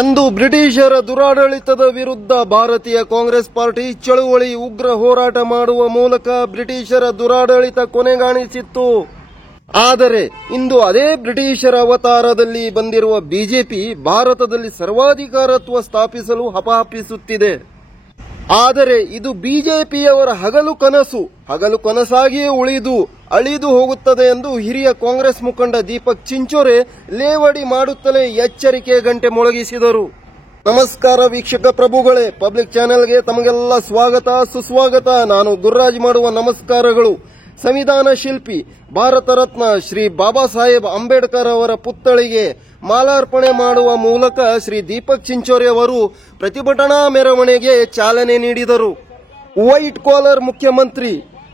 ಅಂದು ಬ್ರಿಟಿಷರ ದುರಾಡಳಿತದ ವಿರುದ್ಧ ಭಾರತೀಯ ಕಾಂಗ್ರೆಸ್ ಪಾರ್ಟಿ ಚಳುವಳಿ ಉಗ್ರ ಹೋರಾಟ ಮಾಡುವ ಮೂಲಕ ಬ್ರಿಟಿಷರ ದುರಾಡಳಿತ ಕೊನೆಗಾಣಿಸಿತ್ತು. ಆದರೆ ಇಂದು ಅದೇ ಬ್ರಿಟಿಷರ ಅವತಾರದಲ್ಲಿ ಬಂದಿರುವ ಬಿಜೆಪಿ ಭಾರತದಲ್ಲಿ ಸರ್ವಾಧಿಕಾರತ್ವ ಸ್ಥಾಪಿಸಲು ಹಪಾಹಪಿಸುತ್ತಿದೆ. ಆದರೆ ಇದು ಬಿಜೆಪಿಯವರ ಹಗಲು ಕನಸಾಗಿಯೇ ಅಳಿದು ಹೋಗುತ್ತದೆ ಎಂದು ಹಿರಿಯ ಕಾಂಗ್ರೆಸ್ ಮುಖಂಡ ದೀಪಕ್ ಚಿಂಚೋರೆ ಲೇವಡಿ ಮಾಡುತ್ತಲೇ ಎಚ್ಚರಿಕೆ ಗಂಟೆ ಮೊಳಗಿಸಿದರು. ನಮಸ್ಕಾರ ವೀಕ್ಷಕ ಪ್ರಭುಗಳೇ, ಪಬ್ಲಿಕ್ ಚಾನೆಲ್ಗೆ ತಮಗೆಲ್ಲ ಸ್ವಾಗತ ಸುಸ್ವಾಗತ. ನಾನು ಗುರುರಾಜ್ ಮಾಡುವ ನಮಸ್ಕಾರಗಳು. ಸಂವಿಧಾನ ಶಿಲ್ಪಿ ಭಾರತ ರತ್ನ ಶ್ರೀ ಬಾಬಾ ಸಾಹೇಬ್ ಅಂಬೇಡ್ಕರ್ ಅವರ ಪುತ್ಥಳಿಗೆ ಮಾಲಾರ್ಪಣೆ ಮಾಡುವ ಮೂಲಕ ಶ್ರೀ ದೀಪಕ್ ಚಿಂಚೋರೆ ಅವರು ಪ್ರತಿಭಟನಾ ಮೆರವಣಿಗೆಗೆ ಚಾಲನೆ ನೀಡಿದರು. ವೈಟ್ ಕಾಲರ್ ಮುಖ್ಯಮಂತ್ರಿ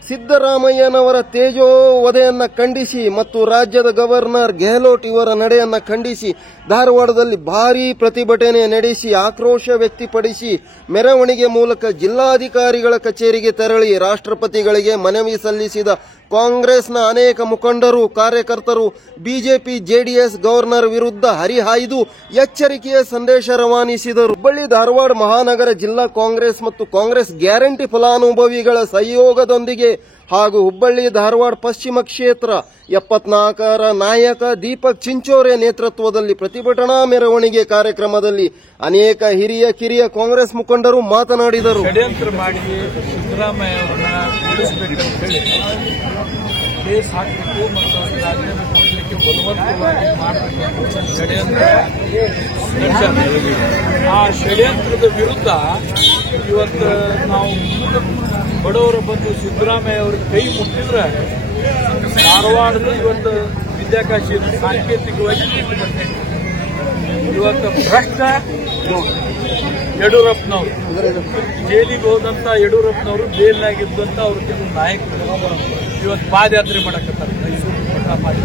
ಸಿದ್ದರಾಮಯ್ಯನವರ ತೇಜೋವಧೆಯನ್ನ ಖಂಡಿಸಿ ಮತ್ತು ರಾಜ್ಯದ ಗವರ್ನರ್ ಗೆಹ್ಲೋಟ್ ಇವರ ನಡೆಯನ್ನ ಖಂಡಿಸಿ ಧಾರವಾಡದಲ್ಲಿ ಭಾರೀ ಪ್ರತಿಭಟನೆ ನಡೆಸಿ ಆಕ್ರೋಶ ವ್ಯಕ್ತಪಡಿಸಿ ಮೆರವಣಿಗೆ ಮೂಲಕ ಜಿಲ್ಲಾಧಿಕಾರಿಗಳ ಕಚೇರಿಗೆ ತೆರಳಿ ರಾಷ್ಟ್ರಪತಿಗಳಿಗೆ ಮನವಿ ಸಲ್ಲಿಸಿದ ಕಾಂಗ್ರೆಸ್ನ ಅನೇಕ ಮುಖಂಡರು ಕಾರ್ಯಕರ್ತರು ಬಿಜೆಪಿ ಜೆಡಿಎಸ್ ಗವರ್ನರ್ ವಿರುದ್ಧ ಹರಿಹಾಯ್ದು ಎಚ್ಚರಿಕೆಯ ಸಂದೇಶ ರವಾನಿಸಿದರು. ಹುಬ್ಬಳ್ಳಿ ಧಾರವಾಡ ಮಹಾನಗರ ಜಿಲ್ಲಾ ಕಾಂಗ್ರೆಸ್ ಮತ್ತು ಕಾಂಗ್ರೆಸ್ ಗ್ಯಾರಂಟಿ ಫಲಾನುಭವಿಗಳ ಸಹಯೋಗದೊಂದಿಗೆ ಹಾಗೂ ಹುಬ್ಬಳ್ಳಿ ಧಾರವಾಡ ಪಶ್ಚಿಮ ಕ್ಷೇತ್ರ 74ರ ನಾಯಕ ದೀಪಕ್ ಚಿಂಚೋರೆ ನೇತೃತ್ವದಲ್ಲಿ ಪ್ರತಿಭಟನಾ ಮೆರವಣಿಗೆ ಕಾರ್ಯಕ್ರಮದಲ್ಲಿ ಅನೇಕ ಹಿರಿಯ ಕಿರಿಯ ಕಾಂಗ್ರೆಸ್ ಮುಖಂಡರು ಮಾತನಾಡಿದರು. ಷಡ್ಯಂತ್ರ ಮಾಡಿ ಸಿದ್ದರಾಮಯ್ಯ ಅವರನ್ನ ಉಳಿಸಬೇಕಂತ ಹೇಳಿ ಕೇಸ್ ಹಾಕಬೇಕು ಮತ್ತು ರಾಜೀನಾಮೆ ಕೊಡಲಿಕ್ಕೆ ಬಲವಂತವಾಗಿ ಮಾಡಬೇಕು ಷಡ್ಯಂತ್ರ ನಡೆಸಿದೆ. ಆ ಷಡ್ಯಂತ್ರದ ವಿರುದ್ಧ ಇವತ್ತು ನಾವು ಬಡವರು ಬಂದು ಸಿದ್ದರಾಮಯ್ಯ ಅವ್ರಿಗೆ ಕೈ ಮುಟ್ಟಿದ್ರೆ ಧಾರವಾಡದ ಇವತ್ತು ವಿದ್ಯಾಕಾಶಿ ಸಾಂಕೇತಿಕವಾಗಿ ಇವತ್ತು ಭ್ರಷ್ಟ ಯಡಿಯೂರಪ್ಪನವರು ಜೈಲಿಗೆ ಹೋದಂತ ಯಡಿಯೂರಪ್ಪನವರು ಜೈಲಿನಾಗಿದ್ದಂತ ಅವ್ರ ಕೆಲವು ನಾಯಕರು ಇವತ್ತು ಪಾದಯಾತ್ರೆ ಮಾಡಕತ್ತಾರೆ. ಮೈಸೂರು ಪಟ್ಟ ಮಾಡಿ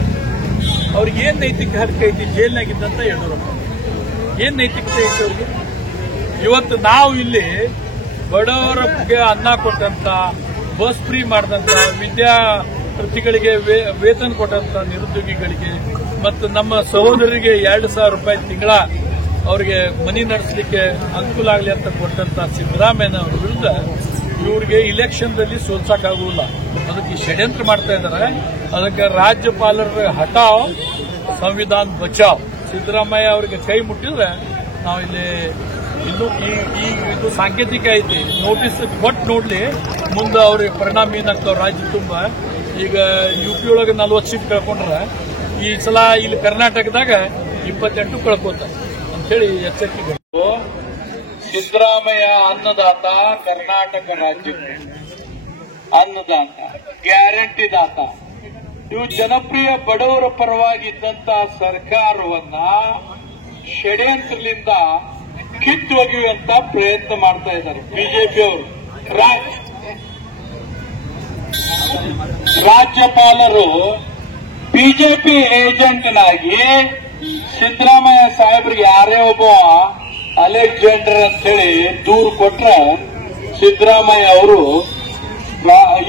ಅವ್ರಿಗೆ ಏನ್ ನೈತಿಕ ಹರಕೆ ಐತಿ? ಜೈಲಿನಾಗಿದ್ದಂತ ಯಡಿಯೂರಪ್ಪ ಏನ್ ನೈತಿಕತೆ ಐತಿ ಅವ್ರಿಗೆ? ಇವತ್ತು ನಾವು ಇಲ್ಲಿ ಬಡವರಿಗೆ ಅನ್ನ ಕೊಟ್ಟಂತ, ಬಸ್ ಫ್ರೀ ಮಾಡಿದಂತ, ವಿದ್ಯಾರ್ಥಿಗಳಿಗೆ ವೇತನ ಕೊಟ್ಟಂತ ನಿರುದ್ಯೋಗಿಗಳಿಗೆ ಮತ್ತು ನಮ್ಮ ಸಹೋದರರಿಗೆ 2,000 ರೂಪಾಯಿ ತಿಂಗಳ ಅವರಿಗೆ ಮನಿ ನಡೆಸಲಿಕ್ಕೆ ಅನುಕೂಲ ಆಗಲಿ ಅಂತ ಕೊಟ್ಟಂತ ಸಿದ್ದರಾಮಯ್ಯನವರ ವಿರುದ್ಧ ಇವ್ರಿಗೆ ಇಲೆಕ್ಷನ್ದಲ್ಲಿ ಸೋಲ್ಸಕ್ಕಾಗುವುದಿಲ್ಲ. ಅದಕ್ಕೆ ಷಡ್ಯಂತ್ರ ಮಾಡ್ತಾ ಇದ್ದಾರೆ. ಅದಕ್ಕೆ ರಾಜ್ಯಪಾಲರ ಹಠಾವ್, ಸಂವಿಧಾನ ಬಚಾವ್. ಸಿದ್ದರಾಮಯ್ಯ ಅವರಿಗೆ ಕೈ ಮುಟ್ಟಿದ್ರೆ ನಾವು ಇಲ್ಲಿ ಇದು ಸಾಂಕೇತಿಕ ಐತಿ. ನೋಟಿಸ್ ಕೊಟ್ಟು ನೋಡ್ಲಿ ಮುಂದೆ ಅವ್ರಿಗೆ ಪರಿಣಾಮ ಏನಾಗ್ತಾವ ರಾಜ್ಯ ತುಂಬ. ಈಗ ಯುಪಿ ಒಳಗೆ 40 ಸೀಟ್ ಕಳ್ಕೊಂಡ್ರೆ ಈ ಸಲ ಇಲ್ಲಿ ಕರ್ನಾಟಕದಾಗ 28 ಕಳ್ಕೋತಾರೆ ಅಂತೇಳಿ ಎಚ್ಚರಿಕೆ. ಸಿದ್ದರಾಮಯ್ಯ ಅನ್ನದಾತ, ಕರ್ನಾಟಕ ರಾಜ್ಯಕ್ಕೆ ಅನ್ನದಾತ, ಗ್ಯಾರಂಟಿದಾತ. ಇವು ಜನಪ್ರಿಯ ಬಡವರ ಪರವಾಗಿದ್ದಂತ ಸರ್ಕಾರವನ್ನ ಷಡ್ಯಂತ್ರದಿಂದ ಕಿತ್ತೊಗೆಯುವಂತ ಪ್ರಯತ್ನ ಮಾಡ್ತಾ ಇದ್ದಾರೆ ಬಿಜೆಪಿಯವರು. ರಾಜ್ಯಪಾಲರು ಬಿಜೆಪಿ ಏಜೆಂಟ್ನಾಗಿ ಸಿದ್ದರಾಮಯ್ಯ ಸಾಹೇಬ್ರಿಗೆ ಯಾರೇ ಒಬ್ಬ ಅಲೆಕ್ಸಾಂಡರ್ ಅಂತ ಹೇಳಿ ದೂರು ಕೊಟ್ರೆ ಸಿದ್ದರಾಮಯ್ಯ ಅವರು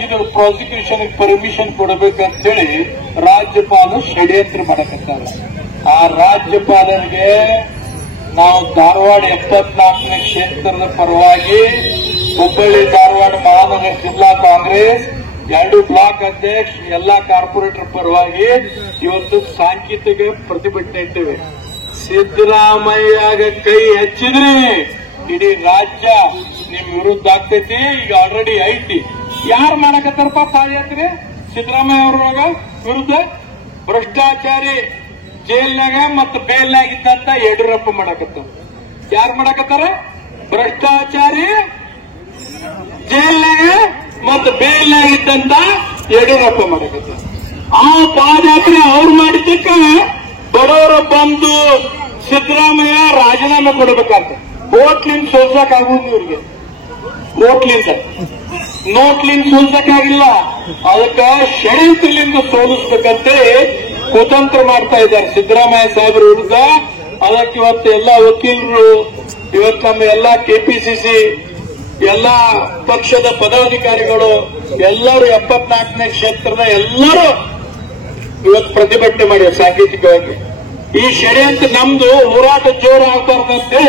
ಇದು ಪ್ರಾಸಿಕ್ಯೂಷನ್ ಪರ್ಮಿಷನ್ ಕೊಡಬೇಕಂತ ಹೇಳಿ ರಾಜ್ಯಪಾಲರು ಷಡ್ಯಂತ್ರ ಮಾಡಕತ್ತಾರೆ. ಆ ರಾಜ್ಯಪಾಲರಿಗೆ ನಾವು ಧಾರವಾಡ 74ನೇ ಕ್ಷೇತ್ರದ ಪರವಾಗಿ ಹುಬ್ಬಳ್ಳಿ ಧಾರವಾಡ ಮಹಾನಗರ ಜಿಲ್ಲಾ ಕಾಂಗ್ರೆಸ್ 2 ಬ್ಲಾಕ್ ಅಧ್ಯಕ್ಷ ಎಲ್ಲಾ ಕಾರ್ಪೊರೇಟರ್ ಪರವಾಗಿ ಇವತ್ತು ಸಾಂಕೇತಿಕ ಪ್ರತಿಭಟನೆ ಇದ್ದೇವೆ. ಸಿದ್ದರಾಮಯ್ಯಗೆ ಕೈ ಹಚ್ಚಿದ್ರಿ ಇಡೀ ರಾಜ್ಯ ನಿಮ್ ವಿರುದ್ಧ ಆಗ್ತೈತಿ. ಈಗ ಆಲ್ರೆಡಿ ಐತಿ. ಯಾರು ಮಾಡಕತ್ತಾರಪ್ಪ ಪಾದಯಾತ್ರೆ? ಸಿದ್ದರಾಮಯ್ಯ ಅವ್ರ ವಿರುದ್ಧ ಭ್ರಷ್ಟಾಚಾರಿ ಜೈಲ್ನಾಗ ಮತ್ತು ಬೇಲ್ನಾಗಿದ್ದಂತ ಯಡಿಯೂರಪ್ಪ ಮಾಡಕತ್ತಾರ. ಯಾರು ಮಾಡಕತ್ತಾರ? ಭ್ರಷ್ಟಾಚಾರಿ ಜೈಲ್ನಾಗ ಮತ್ತು ಬೇಲ್ನಾಗಿದ್ದಂತ ಯಡಿಯೂರಪ್ಪ ಮಾಡಕತ್ತಾರ. ಆ ಪಾದಯಾತ್ರೆ ಅವ್ರು ಮಾಡಿದ್ದಕ್ಕ ಬಡವರ ಬಂದು ಸಿದ್ದರಾಮಯ್ಯ ರಾಜೀನಾಮೆ ಕೊಡಬೇಕಾಗ್ತದೆ. ಓಟ್ಲಿಂದ ಸೋಲ್ಸಕ್ಕಾಗುವುದು ಇವ್ರಿಗೆ. ನೋಟ್ಲಿಂದ ಸೋಲ್ಸಕ್ಕಾಗಿಲ್ಲ. ಅದಕ್ಕೆ ಷಡ್ಯಂತ್ರಲಿಂದ ಸೋಲಿಸ್ಬೇಕಂತೆ ಕುತಂತ್ರ ಮಾಡ್ತಾ ಇದ್ದಾರೆ ಸಿದ್ದರಾಮಯ್ಯ ಸಾಹೇಬ್ರ ವಿರುದ್ಧ. ಅದಕ್ಕೆ ಇವತ್ತು ಎಲ್ಲ ವಕೀಲರು, ಇವತ್ತು ನಮ್ಮ ಎಲ್ಲ ಕೆಪಿಸಿಸಿ ಎಲ್ಲಾ ಪಕ್ಷದ ಪದಾಧಿಕಾರಿಗಳು ಎಲ್ಲರೂ 74ನೇ ಕ್ಷೇತ್ರದ ಎಲ್ಲರೂ ಇವತ್ತು ಪ್ರತಿಭಟನೆ ಮಾಡಿ ಸಾಂಕೇತಿಕವಾಗಿ ಈ ಷಡ್ಯಂತ್ರ ನಮ್ದು ಹೋರಾಟ ಜೋರು ಆಗ್ಬಾರ್ದಂತೆ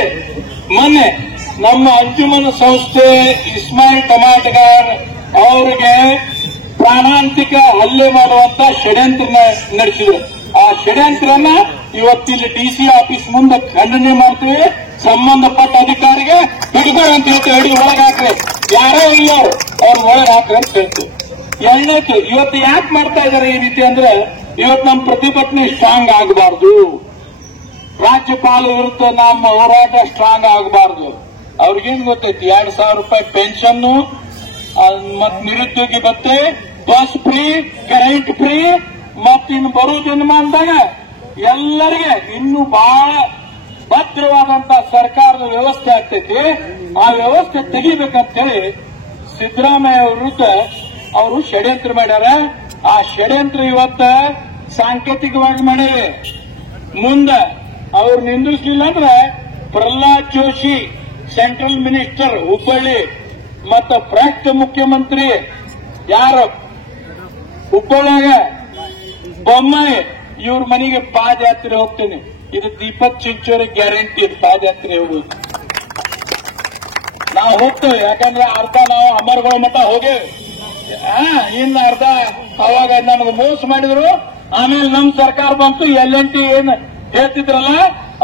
ಮೊನ್ನೆ ನಮ್ಮ ಅಂಜುಮನ ಸಂಸ್ಥೆ ಇಸ್ಮಾಯಿಲ್ ಟಮಾಟಗಾರ್ ಅವರಿಗೆ ಪ್ರಾಣಾಂತಿಕ ಹಲ್ಲೆ ಮಾಡುವಂತ ಷಡ್ಯಂತ್ರ ನಡೆಸಿದ್ರು. ಆ ಷಡ್ಯಂತ್ರನ ಇವತ್ತಿಲ್ಲಿ ಡಿಸಿ ಆಫೀಸ್ ಮುಂದೆ ಖಂಡನೆ ಮಾಡ್ತೀವಿ. ಸಂಬಂಧಪಟ್ಟ ಅಧಿಕಾರಿಗೆ ಹಿಡಿದು ಅಂತ ಹೇಳ್ತೀವಿ, ಹಿಡಿದು ಒಳಗೆ ಹಾಕ್ರಿ, ಯಾರೋ ಇಲ್ಲ ಅವ್ರ ಒಳಗೆ ಹಾಕ್ರಿ ಅಂತ ಹೇಳ್ತೀವಿ. ಎರಡನೇದು, ಇವತ್ತು ಯಾಕೆ ಮಾಡ್ತಾ ಇದಾರೆ ಈ ರೀತಿ ಅಂದ್ರೆ ಇವತ್ತು ನಮ್ಮ ಪ್ರತಿಭಟನೆ ಸ್ಟ್ರಾಂಗ್ ಆಗಬಾರ್ದು, ರಾಜ್ಯಪಾಲ ವಿರುದ್ಧ ನಮ್ಮ ಹೋರಾಟ ಸ್ಟ್ರಾಂಗ್ ಆಗಬಾರ್ದು. ಅವ್ರಿಗೇನ್ ಗೊತ್ತೈತಿ, 2,000 ರೂಪಾಯಿ ಪೆನ್ಷನ್ ಮತ್ ನಿರುದ್ಯೋಗಿ ಭತ್ತೆ, ಬಸ್ ಫ್ರೀ, ಕರೆಂಟ್ ಫ್ರೀ, ಮತ್ ಇನ್ನು ಬರೋ ದಿನಮಾನದಾಗ ಎಲ್ಲರಿಗೆ ಇನ್ನೂ ಬಹಳ ಭದ್ರವಾದಂತ ಸರ್ಕಾರದ ವ್ಯವಸ್ಥೆ ಆಗ್ತೈತಿ. ಆ ವ್ಯವಸ್ಥೆ ತೆಗಿಬೇಕಂತ ಹೇಳಿ ಸಿದ್ದರಾಮಯ್ಯ ವಿರುದ್ಧ ಅವರು ಷಡ್ಯಂತ್ರ ಮಾಡ್ಯಾರ. ಆ ಷಡ್ಯಂತ್ರ ಇವತ್ತ ಸಾಂಕೇತಿಕವಾಗಿ ಮಾಡ್ಯಾರೆ. ಮುಂದೆ ಅವ್ರು ನಿಂದಿಸಲಿಲ್ಲ ಅಂದ್ರೆ ಪ್ರಹ್ಲಾದ್ ಜೋಶಿ ಸೆಂಟ್ರಲ್ ಮಿನಿಸ್ಟರ್ ಹುಬ್ಬಳ್ಳಿ ಮತ್ತು ಭ್ರಷ್ಟ ಮುಖ್ಯಮಂತ್ರಿ ಯಾರು ಹುಬ್ಬಳ್ಳಿಯಾಗ ಬೊಮ್ಮಾಯಿ ಇವ್ರ ಮನೆಗೆ ಪಾದಯಾತ್ರೆ ಹೋಗ್ತೇನೆ. ಇದು ದೀಪಕ್ ಚಿಂಚೋರಿ ಗ್ಯಾರಂಟಿ ಪಾದಯಾತ್ರೆ ಹೋಗುದು. ನಾವು ಹೋಗ್ತೇವೆ, ಯಾಕಂದ್ರೆ ಅರ್ಧ ನಾವು ಅಮರಗಳ ಮಠ ಹೋಗೇವೆ, ಇನ್ನು ಅರ್ಧ ಅವಾಗ ನಮಗೆ ಮೋಸ ಮಾಡಿದ್ರು. ಆಮೇಲೆ ನಮ್ ಸರ್ಕಾರ ಬಂತು, LNT ಏನ್ ಹೇಳ್ತಿದ್ರಲ್ಲ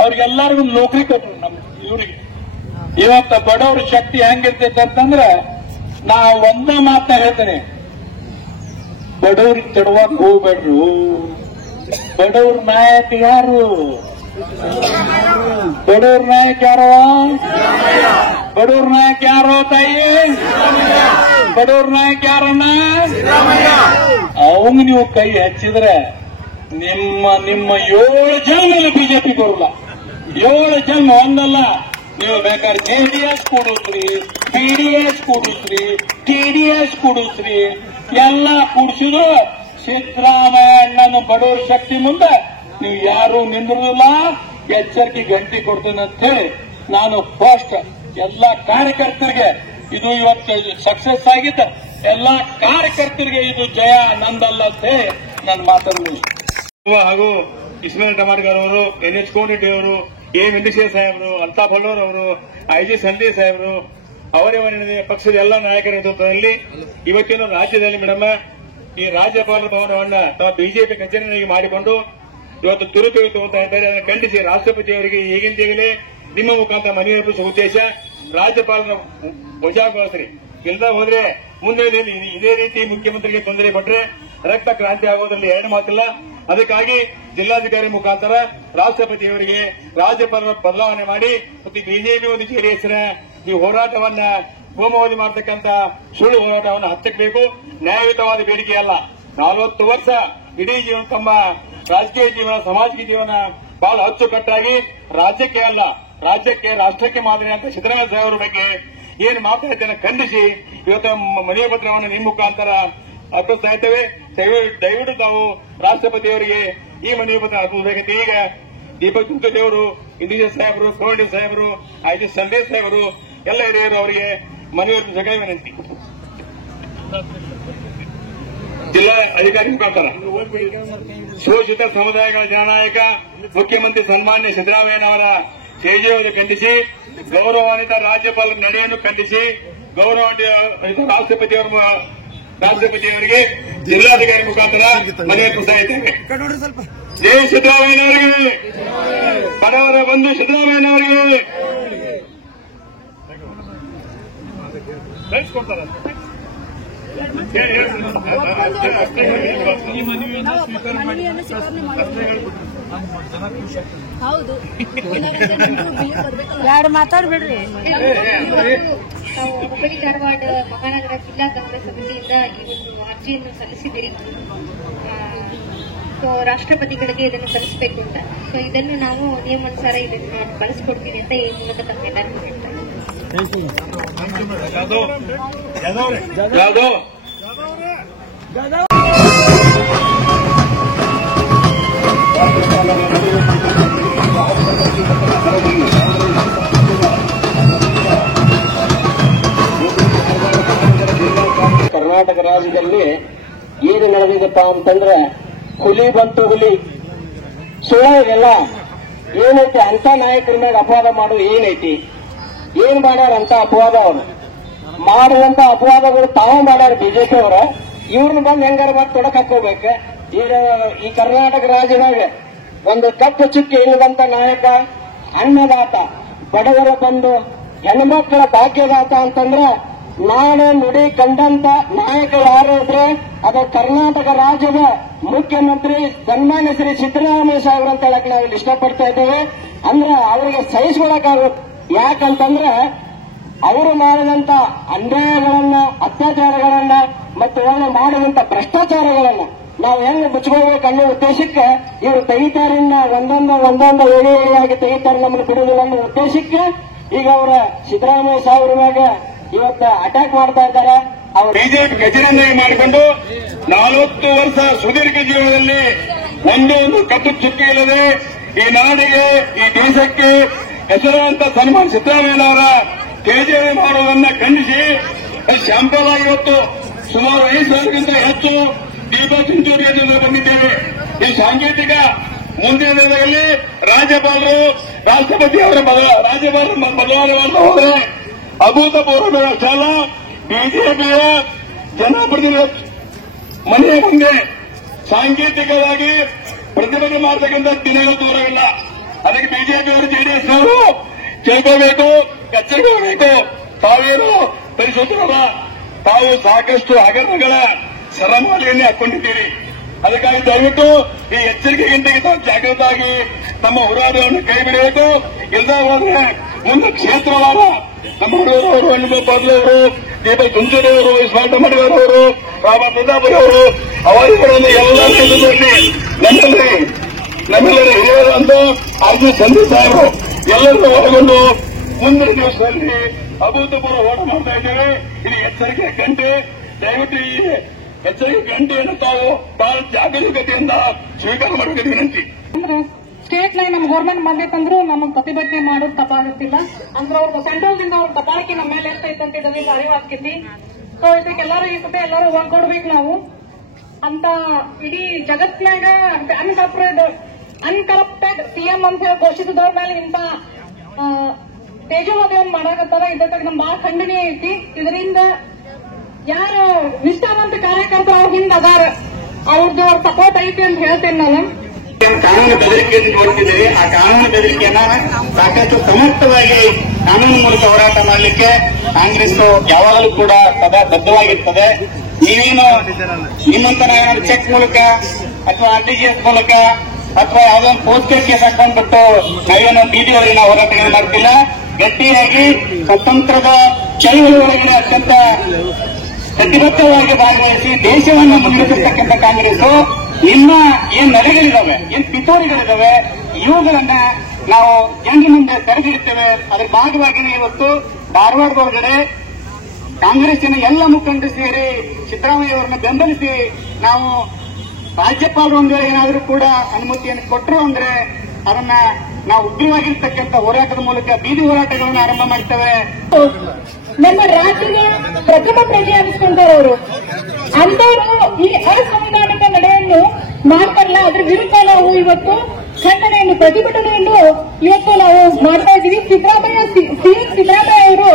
ಅವ್ರಿಗೆಲ್ಲರಿಗೂ ನೌಕರಿ ಕೊಟ್ರು. ನಮ್ ಇವ್ರಿಗೆ ಇವತ್ತ ಬಡವ್ರ ಶಕ್ತಿ ಹೆಂಗಿರ್ತೈತೆ ಅಂತಂದ್ರೆ ನಾ ಒಂದೇ ಮಾತನ್ನ ಹೇಳ್ತೇನೆ, ಬಡವ್ರಿಗೆ ತಡುವಾಗ ಹೋಗ್ಬೇಡ್ರು. ಬಡವ್ರ ನಾಯಕ ಯಾರು? ಬಡವ್ರ ನಾಯಕ ಯಾರೋ? ಬಡವ್ರ ನಾಯಕ ಯಾರೋ ತಾಯಿ? ಬಡವ್ರ ನಾಯಕ ಯಾರನ್ನ? ಅವಂಗ ನೀವು ಕೈ ಹಚ್ಚಿದ್ರೆ ನಿಮ್ಮ 7 ಜನ್ಮ ಬಿಜೆಪಿ ಬರಲ್ಲ. 7 ಜನ್ಮ ಒಂದಲ್ಲ. ನೀವು ಬೇಕಾದ್ರೆ JDS ಕೂಡಿಸ್ರಿ, PDS ಕೂಡಿಸ್ರಿ, TDS ಕೂಡಿಸ್ರಿ, ಎಲ್ಲ ಕೂಡಿಸಿದ್ರು ಸಿದ್ದರಾಮಯ್ಯ ಅಣ್ಣನ ಬಡವರ ಶಕ್ತಿ ಮುಂದೆ ನೀವು ಯಾರು ನಿಂದಿರಲಿಲ್ಲ. ಎಚ್ಚರಿಕೆ ಗಂಟೆ ಕೊಡ್ತೀನಿ ಅಂತ ಹೇಳಿ ನಾನು ಫಸ್ಟ್ ಎಲ್ಲ ಕಾರ್ಯಕರ್ತರಿಗೆ, ಇದು ಇವತ್ತು ಸಕ್ಸಸ್ ಆಗಿದ್ದ ಎಲ್ಲ ಕಾರ್ಯಕರ್ತರಿಗೆ ಇದು ಜಯ ನಂದಲ್ಲ ಅಂತ ಹೇಳಿ ನನ್ನ ಮಾತನ್ನು ಹಾಗೂ ಇಸ್ಮಾಯಿಲ್ ಟಮಾಟಗಾರ್ ಅವರು, NH ಕೋಡಿಟ್ಟಿ ಅವರು, ವೆಂಕಟೇಶ ಸಾಹೇಬರು, ಅಲ್ತಾಫ್ ಅಲ್ಲೋರ್ ಅವರು, IG ಸಂದೇಶ್ ಸಾಹೇಬರು, ಅವರವರ ಪಕ್ಷದ ಎಲ್ಲ ನಾಯಕರ ನೇತೃತ್ವದಲ್ಲಿ ಇವತ್ತಿನ ರಾಜ್ಯದಲ್ಲಿ ಮೇಡಮ್ ಈ ರಾಜ್ಯಪಾಲರ ಭವನವನ್ನ ತಾವು ಬಿಜೆಪಿ ಕಚೇರಿಯಾಗಿ ಮಾಡಿಕೊಂಡು ಇವತ್ತು ತುರುತು ಹೋಗ್ತಾ ಇದ್ದಾರೆ. ಅದನ್ನು ಖಂಡಿಸಿ ರಾಷ್ಟ್ರಪತಿಯವರಿಗೆ ಈಗಿಂದೀಗಲೇ ನಿಮ್ಮ ಮುಖಾಂತರ ಮನವಿ ಅರ್ಪಿಸುವ ಉದ್ದೇಶ, ರಾಜ್ಯಪಾಲರ ವಜಾಗೊಳಿಸ್ರಿ. ಇಲ್ಲದ ಹೋದ್ರೆ ಮುಂದೆ ಇದೇ ರೀತಿ ಮುಖ್ಯಮಂತ್ರಿಗೆ ತೊಂದರೆ ಕೊಟ್ಟರೆ ರಕ್ತ ಕ್ರಾಂತಿ ಆಗೋದ್ರಲ್ಲಿ ಎರಡು ಮಾತಿಲ್ಲ. ಅದಕ್ಕಾಗಿ ಜಿಲ್ಲಾಧಿಕಾರಿ ಮುಖಾಂತರ ರಾಷ್ಟ್ರಪತಿಯವರಿಗೆ ರಾಜ್ಯಪಾಲರ ಬದಲಾವಣೆ ಮಾಡಿ ಮತ್ತು ಬಿಜೆಪಿ ಒಂದು ಜೆಡಿಎಸ್ನ ಈ ಹೋರಾಟವನ್ನ ಕೋಮುವಾದಿ ಮಾಡತಕ್ಕಂತ ಸುಳ್ಳು ಹೋರಾಟವನ್ನು ಹತ್ತಿಕ್ಕಬೇಕು. ನ್ಯಾಯಯುತವಾದ ಬೇಡಿಕೆ ಅಲ್ಲ. 40 ವರ್ಷ ಇಡೀ ಜೀವನ, ತಮ್ಮ ರಾಜಕೀಯ ಜೀವನ, ಸಾಮಾಜಿಕ ಜೀವನ ಬಹಳ ಅಚ್ಚುಕಟ್ಟಾಗಿ ರಾಜ್ಯಕ್ಕೆ ಅಲ್ಲ ರಾಷ್ಟ್ರಕ್ಕೆ ಮಾದರಿ ಅಂತ ಸಿದ್ದರಾಮಯ್ಯ ಸಾಹೇಬರ ಬಗ್ಗೆ ಏನು ಮಾತಾಡ್ತೇನೆ ಖಂಡಿಸಿ ಇವತ್ತು ಮನವಿ ಪತ್ರವನ್ನು ನಿಮ್ಮ ಮುಖಾಂತರ ಅರ್ಪಿಸ್ತಾ ಇದ್ದೇವೆ. ದಯವಿಟ್ಟು ತಾವು ರಾಷ್ಟ್ರಪತಿಯವರಿಗೆ ಈ ಮನವಿ ಪತ್ರ ಅರ್ಪಿಸಬೇಕಂತ ಈಗ ದೀಪಕ್ ಚಿಂಚೋಳಿ ಅವರು, ಇಂಡಿಜನ್ ಸಾಹೇಬರು, ಕೋವಿಡ್ ಸಾಹೇಬರು, IG ಸಂದೇಶ್ ಸಾಹೇಬರು ಎಲ್ಲ ಹಿರಿಯರು ಅವರಿಗೆ ಮನವಿ ಅರ್ಪಿಸಬೇಕಾಗಿ ವಿನಂತಿ. ಜಿಲ್ಲಾ ಅಧಿಕಾರಿ ಮುಖಾಂತರ ಶೋಷಿತ ಸಮುದಾಯಗಳ ಜನನಾಯಕ ಮುಖ್ಯಮಂತ್ರಿ ಸನ್ಮಾನ್ಯ ಸಿದ್ದರಾಮಯ್ಯನವರ ಸೇಜೆಯನ್ನು ಖಂಡಿಸಿ, ಗೌರವಾನ್ವಿತ ರಾಜ್ಯಪಾಲರ ನಡೆಯನ್ನು ಖಂಡಿಸಿ, ಗೌರವಾನ್ವಿತ ರಾಷ್ಟ್ರಪತಿಯವರಿಗೆ ಜಿಲ್ಲಾಧಿಕಾರಿ ಮುಖಾಂತರ ಮನವಿ ಅರ್ಪಿಸ್ತಾ ಇದ್ದೇವೆ. ಜೈ ಸಿದ್ದರಾಮಯ್ಯನವರಿಗೆ, ಬಡವರ ಬಂಧು ಸಿದ್ದರಾಮಯ್ಯನವರಿಗೆ. ಹೌದು, ಎರಡು ಮಾತಾಡ್ಬಿಡ್ರಿ. ಹುಬ್ಬಳ್ಳಿ ಧಾರವಾಡ ಮಹಾನಗರ ಜಿಲ್ಲಾ ಕಾಂಗ್ರೆಸ್ ಸಮಿತಿಯಿಂದ ಈ ಒಂದು ಅರ್ಜಿಯನ್ನು ಸಲ್ಲಿಸಿದ್ದೀರಿ. ಸೊ ರಾಷ್ಟ್ರಪತಿಗಳಿಗೆ ಇದನ್ನು ಸಲ್ಲಿಸಬೇಕು ಅಂತ. ಸೊ ಇದನ್ನು ನಾವು ನಿಯಮಾನುಸಾರ ಇದನ್ನು ನಾನು ಕಳಿಸ್ಕೊಡ್ತೀನಿ ಅಂತ ಈ ಮೂಲಕ ತಮ್ಮೆಲ್ಲರಿಗೂ ಹೇಳ್ತಾ ಇದ್ದೀನಿ. ಕರ್ನಾಟಕ ರಾಜ್ಯದಲ್ಲಿ ಏನು ನಡೆದಿದೆಪ್ಪ ಅಂತಂದ್ರೆ ಹುಲಿ ಬಂತು, ಹುಲಿ ಸುಳ್ಳ ಎಲ್ಲ ಏನೈತಿ ಅಂತ ನಾಯಕರ ಮ್ಯಾಗ ಅಪವಾದ ಮಾಡೋದು ಏನೈತಿ? ಏನ್ ಮಾಡ್ಯಾರ ಅಂತ ಅಪವಾದ? ಅವರು ಮಾಡುವಂತ ಅಪವಾದಗಳು ತಾವು ಮಾಡ್ಯಾರ ಬಿಜೆಪಿ ಅವರ. ಇವ್ರನ್ನ ಬಂದು ಹೆಂಗಾರ ಬಂದು ತೊಡಕ್ ಹಾಕೋಬೇಕು. ಈ ಕರ್ನಾಟಕ ರಾಜ್ಯದಾಗ ಒಂದು ಕಪ್ಪು ಚುಕ್ಕಿ ಇಲ್ಲದಂತ ನಾಯಕ, ಅನ್ನದಾತ, ಬಡವರ ಬಂದು ಹೆಣ್ಮಕ್ಳ ಭಾಗ್ಯದಾತ ಅಂತಂದ್ರ ನಾಡು ನುಡಿ ಕಂಡಂತ ನಾಯಕ ಯಾರು ಇದ್ರೆ ಅದು ಕರ್ನಾಟಕ ರಾಜ್ಯದ ಮುಖ್ಯಮಂತ್ರಿ ಸನ್ಮಾನ್ಯ ಶ್ರೀ ಸಿದ್ದರಾಮಯ್ಯ ಸಾಹೇಬ್ರು ಅಂತ ಹೇಳಕ್ ನಾವು ಇಷ್ಟಪಡ್ತಾ ಇದ್ದೇವೆ. ಅಂದ್ರೆ ಅವರಿಗೆ ಸಹಿಸ್ಕೊಳಕ್ಕಾಗುತ್ತೆ. ಯಾಕಂತಂದ್ರೆ ಅವರು ಮಾಡಿದಂತ ಅನ್ಯಾಯಗಳನ್ನ, ಅತ್ಯಾಚಾರಗಳನ್ನ ಮತ್ತು ಅವರು ಮಾಡುವಂತ ಭ್ರಷ್ಟಾಚಾರಗಳನ್ನ ನಾವು ಹೆಂಗ್ ಮುಚ್ಕೋಬೇಕು ಅನ್ನೋ ಉದ್ದೇಶಕ್ಕೆ ಇವರು ತೆಗಿತಾರನ್ನ ಒಂದೊಂದು ಎಳೆಯಾಗಿ ತೆಗಿತಾರೆ, ನಮ್ಗೆ ಬಿಡುವುದಿಲ್ಲ ಅನ್ನೋ ಉದ್ದೇಶಕ್ಕೆ ಈಗ ಅವರ ಸಿದ್ದರಾಮಯ್ಯ ಸಾಹೇಬ್ರ ಮ್ಯಾಗ ಇವತ್ತು ಅಟ್ಯಾಕ್ ಮಾಡ್ತಾ ಇದ್ದಾರೆ. ಅವರು ಬಿಜೆಪಿ ಖಜಾನೆ ಮಾಡಿಕೊಂಡು 40 ವರ್ಷ ಸುದೀರ್ಘ ಜೀವನದಲ್ಲಿ ಒಂದು ಕಪ್ಪು ಚುಕ್ಕಿ ಇಲ್ಲದೆ ಈ ನಾಡಿಗೆ, ಈ ದೇಶಕ್ಕೆ ಹೆಸರಾಂತ ಸನ್ಮಾನ್ ಸಿದ್ದರಾಮಯ್ಯನವರ ಕೆಜೆವಿ ಮಾಡುವುದನ್ನ ಖಂಡಿಸಿ ಶಾಂಪಲ್ ಆಗಿ ಇವತ್ತು ಸುಮಾರು 5 ಸಾವಿರಕ್ಕಿಂತ ಹೆಚ್ಚು ದೀಪ ಸಿಂಚೂರಿಯಲ್ಲಿ ಬಂದಿದ್ದೇವೆ. ಈ ಸಾಂಕೇತಿಕ ಮುಂದಿನ ದಿನದಲ್ಲಿ ರಾಜ್ಯಪಾಲರು, ರಾಷ್ಟ್ರಪತಿ ಅವರ ರಾಜ್ಯಪಾಲರು ಬದಲಾವಣೆ ಮಾಡ್ತಾ ಹೋದರೆ ಅಭೂತಪೂರ್ವ ಚಾಲ ಬಿಜೆಪಿಯ ಜನಪ್ರತಿನಿಧಿ ಮನೆಯ ಮುಂದೆ ಸಾಂಕೇತಿಕವಾಗಿ ಪ್ರತಿಭಟನೆ ಮಾಡತಕ್ಕಂಥ ದಿನಗಳು ದೂರವಿಲ್ಲ. ಅದಕ್ಕೆ ಬಿಜೆಪಿಯವರು, ಜೆಡಿಎಸ್ನವರು ತಿಳ್ಕೋಬೇಕು, ಎಚ್ಚರಿಕೆ. ತಾವೇನು ಪರಿಶೋಧನ, ತಾವು ಸಾಕಷ್ಟು ಹಗರಣಗಳ ಸರಮಾಲೆಯನ್ನೇ ಹಾಕೊಂಡಿದ್ದೀರಿ. ಅದಕ್ಕಾಗಿ ದಯವಿಟ್ಟು ಈ ಎಚ್ಚರಿಕೆ ಗಂಟೆಗೆ ತಾವು ಜಾಗೃತರಾಗಿ ತಮ್ಮ ಹೋರಾಟವನ್ನು ಕೈ ಬಿಡಬೇಕು. ಇಲ್ಲ ಹೋದ್ರೆ ಮುಂದೆ ಕ್ಷೇತ್ರವಾದ ನಮ್ಮ ಹುಡುಗರವರು, ಹಣ್ಣಿಗೋಪಾಲ್ ಅವರು, ದೀಪಕ್ ಗುಂಜೂರಿ ಅವರು, ಸ್ಮಾರ್ಟ್ ಮಾಡಿದವರು, ರಾಮ ಪ್ರತಾಪ್ ಅವರು, ಅವರುಗಳನ್ನು ನಮ್ಮೆಲ್ಲರ ಹಿರಿಯರಂತ ಆರ್ಜಿ ಸಂದೀಪ್ ಸಾಹೇಬರು ಎಲ್ಲರನ್ನು ಒಳಗೊಂಡು ಮುಂದಿನ ದಿವಸದಲ್ಲಿ ಅಭೂತಪೂರ್ವ ಹೋರಾಟ ಮಾಡ್ತಾ ಇದ್ದೇವೆ. ಇದು ಎಚ್ಚರಿಕೆ ಗಂಟೆ. ದಯವಿಟ್ಟು ಈ ಎಚ್ಚರಿಕೆ ಗಂಟೆಯನ್ನು ತಾವು ಬಹಳ ಜಾಗರೂಕತೆಯಿಂದ ಸ್ವೀಕಾರ ಮಾಡಬೇಕು ವಿನಂತಿ. ಸ್ಟೇಟ್ ಲೈನ್ ನಮ್ಮ ಗೌರ್ಮೆಂಟ್ ಬಂದೈತಂದ್ರೂ ನಮಗೆ ಪ್ರತಿಭಟನೆ ಮಾಡೋದು ತಪ್ಪಾಗುತ್ತಿಲ್ಲ. ಅಂದ್ರೆ ಅವ್ರದ್ದು ಸೆಂಟ್ರಲ್ದಿಂದ ಅವ್ರ ದಬ್ಬಾಳಿಕೆ ನಮ್ಮ ಮೇಲೆ ಎಷ್ಟೈತೆ ಅಂತ ಇದರಿಂದ ಅರಿವಾಗ್ತೈತಿ. ಸೊ ಇದಕ್ಕೆಲ್ಲರೂ ಈ ಸತಿ ಎಲ್ಲರೂ ಹೊಂದ್ಕೊಡ್ಬೇಕು ನಾವು ಅಂತ. ಇಡೀ ಜಗತ್ನಾಗ ಅನ್ಕರಪ್ಟೆಡ್ ಸಿಎಂ ಅಂತ ಹೇಳಿ ಘೋಷಿಸಿದವ್ರ ಮೇಲೆ ಇಂತ ತೇಜೋವಧೆಯನ್ನು ಮಾಡಾಕತ್ತಾರ. ಇದಕ್ಕೆ ನಮ್ ಬಹಳ ಖಂಡನೀಯ ಐತಿ. ಇದರಿಂದ ಯಾರು ನಿಷ್ಠಾವಂತ ಕಾರ್ಯಕರ್ತರು ಅವ್ರ ಹಿಂದ್ ಅದಾರ, ಅವ್ರದ್ದು ಅವ್ರ ಸಪೋರ್ಟ್ ಐತಿ ಅಂತ ಹೇಳ್ತೇನೆ ನಾನು. ಕಾನೂನು ಬೆದರಿಕೆಯನ್ನು ನೋಡ್ತಿದ್ದೇವೆ. ಆ ಕಾನೂನು ಬೆದರಿಕೆಯನ್ನ ಸಾಕಷ್ಟು ಸಮರ್ಥವಾಗಿ ಕಾನೂನು ಮೂಲಕ ಹೋರಾಟ ಮಾಡಲಿಕ್ಕೆ ಕಾಂಗ್ರೆಸ್ ಯಾವಾಗಲೂ ಕೂಡ ಸದಾ ಬದ್ಧವಾಗಿರ್ತದೆ. ನೀವೇನು ನಿಮ್ಮಂತ ನಾವೇನಾದ್ರು ಚೆಕ್ ಮೂಲಕ ಅಥವಾ ಆರ್ಟಿಜಿಎಸ್ ಮೂಲಕ ಅಥವಾ ಯಾವುದೋ ಒಂದು ಪೋಸ್ಟರ್ ಕೇಸ್ ಹಾಕೊಂಡ್ಬಿಟ್ಟು ನಾವೇನು ಬೀದಿಯವರಿಗೆ ಹೋರಾಟಗಳನ್ನು ಮಾಡ್ತಿಲ್ಲ. ಗಟ್ಟಿಯಾಗಿ ಸ್ವತಂತ್ರದ ಚಳುವಳಿ ಒಳಗಿನ ಅತ್ಯಂತ ಪ್ರತಿಬದ್ಧವಾಗಿ ಭಾಗವಹಿಸಿ ದೇಶವನ್ನು ಮುನ್ನಡೆಸಿರ್ತಕ್ಕಂಥ ಕಾಂಗ್ರೆಸ್ ಇನ್ನ ಏನ್ ನಡೆಗಳಿದಾವೆ, ಏನ್ ಪಿತೂರಿಗಳಿದಾವೆ, ಇವುಗಳನ್ನ ನಾವು ಜನರ ಮುಂದೆ ತೆರೆದಿರ್ತೇವೆ. ಅದರ ಭಾಗವಾಗಿ ಇವತ್ತು ಧಾರವಾಡದೊಳಗಡೆ ಕಾಂಗ್ರೆಸ್ಸಿನ ಎಲ್ಲ ಮುಖಂಡರು ಸೇರಿ ಸಿದ್ದರಾಮಯ್ಯ ಅವರನ್ನ ಬೆಂಬಲಿಸಿ ನಾವು ರಾಜ್ಯಪಾಲರು ಒಂದು ವೇಳೆ ಏನಾದರೂ ಕೂಡ ಅನುಮತಿಯನ್ನು ಕೊಟ್ಟರು ಅಂದ್ರೆ ಅದನ್ನ ನಾವು ಉಗ್ರವಾಗಿರ್ತಕ್ಕಂಥ ಹೋರಾಟದ ಮೂಲಕ ಬೀದಿ ಹೋರಾಟಗಳನ್ನು ಆರಂಭ ಮಾಡ್ತೇವೆ. ನಮ್ಮ ರಾಜ್ಯದ ಪ್ರಥಮ ಪ್ರಜೆ ಅನಿಸ್ಕೊಂಡವರು ಅಂತವರು ಈ ಅಸಂವಿಧಾನಿಕ ನಡೆಯನ್ನು ಮಾಡ್ತಾರಲ್ಲ, ಅದ್ರ ವಿರುದ್ಧ ನಾವು ಇವತ್ತು ಖಂಡನೆಯನ್ನು, ಪ್ರತಿಭಟನೆಯನ್ನು ಇವತ್ತು ನಾವು ಮಾಡ್ತಾ ಇದ್ದೀವಿ. ಸಿಎಂ ಸಿದ್ದರಾಮಯ್ಯ ಅವರು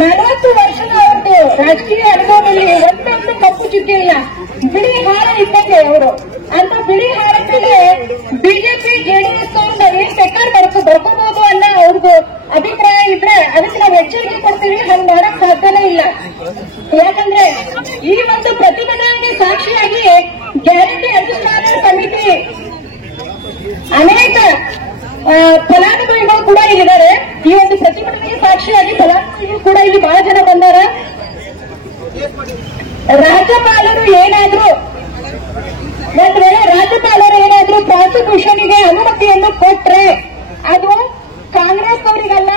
40 ವರ್ಷದ ಅವರದ್ದು ರಾಜಕೀಯ ಅನುಭವದಲ್ಲಿ ಒಂದೊಂದು ಕಪ್ಪು ಚುಕ್ಕಿ ಇಲ್ಲ, ಬಿಳಿ ಹಾರ ಇದ್ದಂಗೆ ಅವರು. ಅಂತ ಬಿಳಿ ಹಾರ ಮೇಲೆ ಬಿಜೆಪಿ ಜೆಡಿಎಸ್ ನಾವೇನ್ ಬೇಕಾದ್ರೆ ಬರ್ಕೋಬಹುದು ಅನ್ನೋ ಅವ್ರದ್ದು ಅಭಿಪ್ರಾಯ ಇದ್ರೆ ಅದಕ್ಕೆ ನಾವು ಎಚ್ಚರಿಕೆ ಕೊಡ್ತೀವಿ. ಹಂಗ್ ಮಾಡಕ್ ಸಾಧ್ಯನೇ ಇಲ್ಲ. ಯಾಕಂದ್ರೆ ಈ ಒಂದು ಪ್ರತಿಭಟನೆಗೆ ಸಾಕ್ಷಿಯಾಗಿ ಗ್ಯಾರಂಟಿ ಅನುಷ್ಠಾನ ಸಮಿತಿ ಅನೇಕ ಫಲಾನುಭವಿಗಳು ಕೂಡ ಇಲ್ಲಿದ್ದಾರೆ. ಈ ಒಂದು ಪ್ರತಿಭಟನೆಗೆ ಸಾಕ್ಷಿಯಾಗಿ ಫಲಾನುಭವಿಗಳು ಕೂಡ ಇಲ್ಲಿ ಬಹಳ ಜನ ಬಂದಾರ. ರಾಜ್ಯಪಾಲರು ಏನಾದ್ರೂ ಒಂದ್ ವೇಳೆ ರಾಜ್ಯಪಾಲರು ಏನಾದ್ರೂ ಪ್ರಾಸಿಕ್ಯೂಷನ್ಗೆ ಅನುಮತಿಯನ್ನು ಕೊಟ್ರೆ ಅದು ಕಾಂಗ್ರೆಸ್ ಅವರಿಗಲ್ಲ,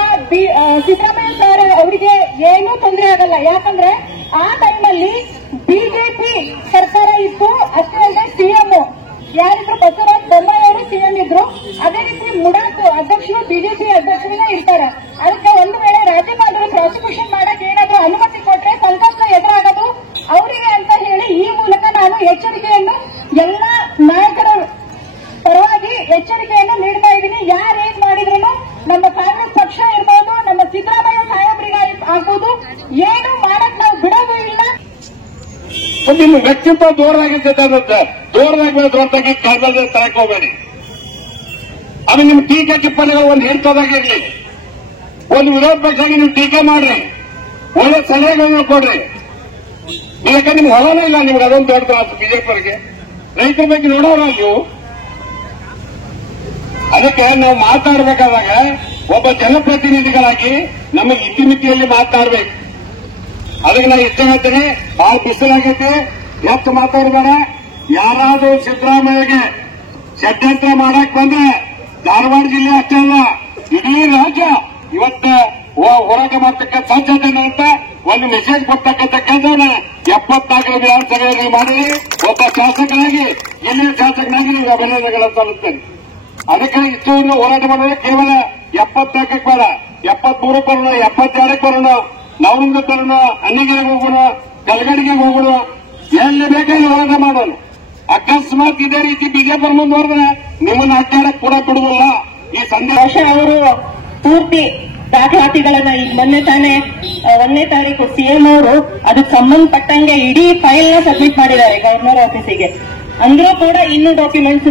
ಸಿದ್ದರಾಮಯ್ಯ ಸರ್ ಅವರಿಗೆ ಏನೂ ತೊಂದರೆ ಆಗಲ್ಲ. ಯಾಕಂದ್ರೆ ಆ ಟೈಮ್ನಲ್ಲಿ ಬಿಜೆಪಿ ಸರ್ಕಾರ ಇತ್ತು. ಅಷ್ಟೇ ಅಲ್ಲದೆ ಸಿಎಂ ಯಾರಿದ್ರು ಬಸವರಾಜ ಬೊಮ್ಮಾಯಿ ಅವರು ಸಿಎಂ ಇದ್ರು. ಅದೇ ರೀತಿ ಮುಡಾಕ್ ಅಧ್ಯಕ್ಷರು ಬಿಜೆಪಿ ಅಧ್ಯಕ್ಷರೇ ಇರ್ತಾರೆ. ಅದಕ್ಕೆ ಒಂದು ವೇಳೆ ರಾಜ್ಯಪಾಲರು ಪ್ರಾಸಿಕ್ಯೂಷನ್ ಮಾಡಕ್ಕೆ ಏನಾದ್ರೂ ಅನುಮತಿ ಕೊಟ್ರೆ ಸಂಕಷ್ಟ ಎದುರಾಗೋದು ಅವರಿಗೆ ಅಂತ ಹೇಳಿ ಈ ಮೂಲಕ ನಾನು ಎಚ್ಚರಿಕೆಯನ್ನು ಎಲ್ಲ ನಾಯಕರ ಪರವಾಗಿ ಎಚ್ಚರಿಕೆಯನ್ನು ನೀಡ್ತಾ ಇದ್ದೀನಿ. ನಿಮ್ಮ ವ್ಯಕ್ತಿತ್ವ ದೂರದಾಗಿರ್ತೈತೆ ದೂರದಾಗಿ ಬೆಳೆದ್ರಂತ ಕಾಲದಲ್ಲಿ ತರಕ್ ಹೋಗಬೇಡಿ. ಅದು ನಿಮ್ ಟೀಕಾ ಟಿಪ್ಪಣಿಗಳು ಒಂದು ಹಿಡಿತದಾಗಿರ್ಲಿ. ಒಂದು ವಿರೋಧ ಪಕ್ಷವಾಗಿ ನೀವು ಟೀಕೆ ಮಾಡ್ರಿ, ಒಳ್ಳೆ ಸಲಹೆಗಳನ್ನ ಕೊಡ್ರಿ. ಯಾಕಂದ್ರೆ ನಿಮ್ಗೆ ಹೊಲನೇ ಇಲ್ಲ, ನಿಮ್ಗೆ ಅದೊಂದು ದೊಡ್ಡ ಬಿಜೆಪಿಯವರಿಗೆ. ರೈತರ ಬಗ್ಗೆ ನೋಡೋರ ನೀವು. ಅದಕ್ಕೆ ನಾವು ಮಾತಾಡ್ಬೇಕಾದಾಗ ಒಬ್ಬ ಜನಪ್ರತಿನಿಧಿಗಳಾಗಿ ನಮಗೆ ಇತಿಮಿತಿಯಲ್ಲಿ ಮಾತಾಡ್ಬೇಕು. ಅದಕ್ಕೆ ನಾನು ಇಷ್ಟ ಹೇಳ್ತೇನೆ, ಬಹಳ ಬಿಸಿಲಾಗೈತೆ, ಹೆಚ್ಚು ಮಾತಾಡಿದಾರೆ. ಯಾರಾದ್ರೂ ಸಿದ್ದರಾಮಯ್ಯಗೆ ಷಡ್ಯಂತ್ರ ಮಾಡಕ್ ಬಂದ್ರೆ ಧಾರವಾಡ ಜಿಲ್ಲೆ ಅಷ್ಟೇ ಅಲ್ಲ, ಇಡೀ ರಾಜ್ಯ ಇವತ್ತು ಹೋರಾಟ ಮಾಡ್ತಕ್ಕಂಥ ಸಾಧ್ಯತೆ ಅಂತ ಒಂದು ಮೆಸೇಜ್ ಕೊಡ್ತಕ್ಕಂಥ ಕೆಲಸನ 74 ವಿಧಾನಸಭೆಯಲ್ಲಿ ಮಾಡಿ ಒಬ್ಬ ಶಾಸಕನಾಗಿ, ಇಲ್ಲಿನ ಶಾಸಕನಾಗಿ ನೀವು ಅಭಿನಂದನೆಗಳನ್ನು ಸಲ್ಲಿಸ್ತೇನೆ. ಅದಕ್ಕೆ ಇಷ್ಟು ಹೋರಾಟ ಮಾಡಿದ್ರೆ ಕೇವಲ 74ಕ್ಕೆ ಬೇಡ, 73ಕ್ಕೆ ಬರೋಣ, 72ಕ್ಕೆ ಬರೋಣ, ನವರಂಗ ತರೋಣ, ಅನ್ನಿಗೆರೆಗೆ ಹೋಗೋಣ, ಕಲ್ಗಡಿಗೆ ಹೋಗೋಣ, ಎಲ್ಲಿ ಬೇಕಾದ್ರೆ ಹೋರಾಟ ಮಾಡೋಣ. ಅಕಸ್ಮಾತ್ ಇದೇ ರೀತಿ ಬಿಜೆಪಿ ಮುಂದುವರೆದ್ರೆ ನಿಮ್ಮನ್ನ ಅಡ್ಡಾಡಕ್ ಕೂಡ ಬಿಡುವುದಿಲ್ಲ. ಈ ಸಂದೇಶ ಅವರು ಪೂರ್ತಿ ದಾಖಲಾತಿಗಳನ್ನ ಈಗ ಮೊನ್ನೆ ತಾನೇ 1ನೇ ತಾರೀಕು ಸಿಎಂ ಅವರು ಅದಕ್ಕೆ ಸಂಬಂಧಪಟ್ಟಂಗೆ ಇಡೀ ಫೈಲ್ ನ ಸಬ್ಮಿಟ್ ಮಾಡಿದ್ದಾರೆ ಗವರ್ನರ್ ಆಫೀಸಿಗೆ. ಅಂದ್ರೂ ಕೂಡ ಇನ್ನೂ ಡಾಕ್ಯುಮೆಂಟ್ಸ್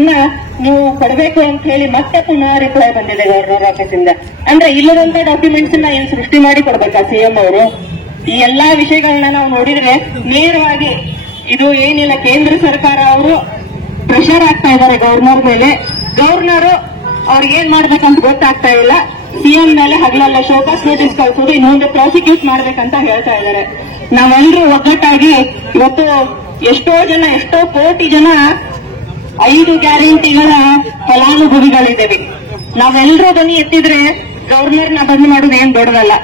ನೀವು ಕೊಡಬೇಕು ಅಂತ ಹೇಳಿ ಮತ್ತೆ ಪುನಃ ರಿಪ್ಲೈ ಬಂದಿದೆ ಗವರ್ನರ್ ಆಫೀಸಿಂದ. ಅಂದ್ರೆ ಇಲ್ಲದಂತ ಡಾಕ್ಯುಮೆಂಟ್ಸ್ ಏನ್ ಸೃಷ್ಟಿ ಮಾಡಿ ಕೊಡ್ಬೇಕಾ ಸಿಎಂ ಅವರು? ಈ ಎಲ್ಲಾ ವಿಷಯಗಳನ್ನ ನಾವು ನೋಡಿದ್ರೆ ನೇರವಾಗಿ ಇದು ಏನಿಲ್ಲ, ಕೇಂದ್ರ ಸರ್ಕಾರ ಅವರು ಪ್ರೆಷರ್ ಆಗ್ತಾ ಇದ್ದಾರೆ ಗವರ್ನರ್ ಮೇಲೆ. ಗವರ್ನರ್ ಅವ್ರಿಗೆ ಏನ್ ಮಾಡ್ಬೇಕಂತ ಗೊತ್ತಾಗ್ತಾ ಇಲ್ಲ. ಸಿಎಂ ಮೇಲೆ ಹಗಲೆಲ್ಲ ಶೋಕಾಸ್ ನೋಟಿಸ್ ಕಳ್ಸೋದು, ಇನ್ನೊಂದು ಪ್ರಾಸಿಕ್ಯೂಟ್ ಮಾಡ್ಬೇಕಂತ ಹೇಳ್ತಾ ಇದ್ದಾರೆ. ನಾವೆಲ್ಲರೂ ಒಗ್ಗಟ್ಟಾಗಿ ಇವತ್ತು ಎಷ್ಟೋ ಕೋಟಿ ಜನ 5 ಗ್ಯಾರಂಟಿಗಳ ಫಲಾನುಭವಿಗಳಿದ್ದೇವೆ. ನಾವೆಲ್ಲರೂ ಧ್ವನಿ ಎತ್ತಿದ್ರೆ ಗವರ್ನರ್ನ ಬಂದ್ ಮಾಡೋದು ಏನ್ ದೊಡ್ಡದಲ್ಲ.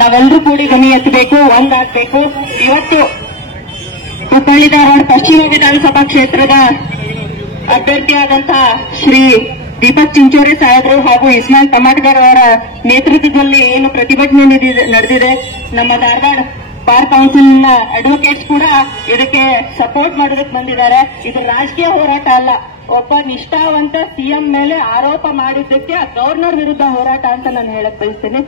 ನಾವೆಲ್ಲರೂ ಕೂಡಿ ಧ್ವನಿ ಎತ್ತಬೇಕು, ಒಂದಾಗಬೇಕು. ಇವತ್ತು ಹುಬ್ಬಳ್ಳಿ ಧಾರವಾಡ ಪಶ್ಚಿಮ ವಿಧಾನಸಭಾ ಕ್ಷೇತ್ರದ ಅಭ್ಯರ್ಥಿಯಾದಂತಹ ಶ್ರೀ ದೀಪಕ್ ಚಿಂಚೋರಿ ಸಾಹೇಬರು ಹಾಗೂ ಇಸ್ಮಾಯಿಲ್ ತಮಾಟ್ಕರ್ ಅವರ ನೇತೃತ್ವದಲ್ಲಿ ಏನು ಪ್ರತಿಭಟನೆ ನಡೆದಿದೆ, ನಮ್ಮ ಧಾರವಾಡ ಬಾರ್ ಕೌನ್ಸಿಲ್ನ ಅಡ್ವೊಕೇಟ್ಸ್ ಕೂಡ ಇದಕ್ಕೆ ಸಪೋರ್ಟ್ ಮಾಡೋದಕ್ಕೆ ಬಂದಿದ್ದಾರೆ. ಇದು ರಾಜಕೀಯ ಹೋರಾಟ ಅಲ್ಲ, ಒಬ್ಬ ನಿಷ್ಠಾವಂತ ಸಿಎಂ ಮೇಲೆ ಆರೋಪ ಮಾಡಿದ್ದಕ್ಕೆ ಗವರ್ನರ್ ವಿರುದ್ಧ ಹೋರಾಟ ಅಂತ ನಾನು ಹೇಳಕ್ ಬಯಸ್ತೇನೆ.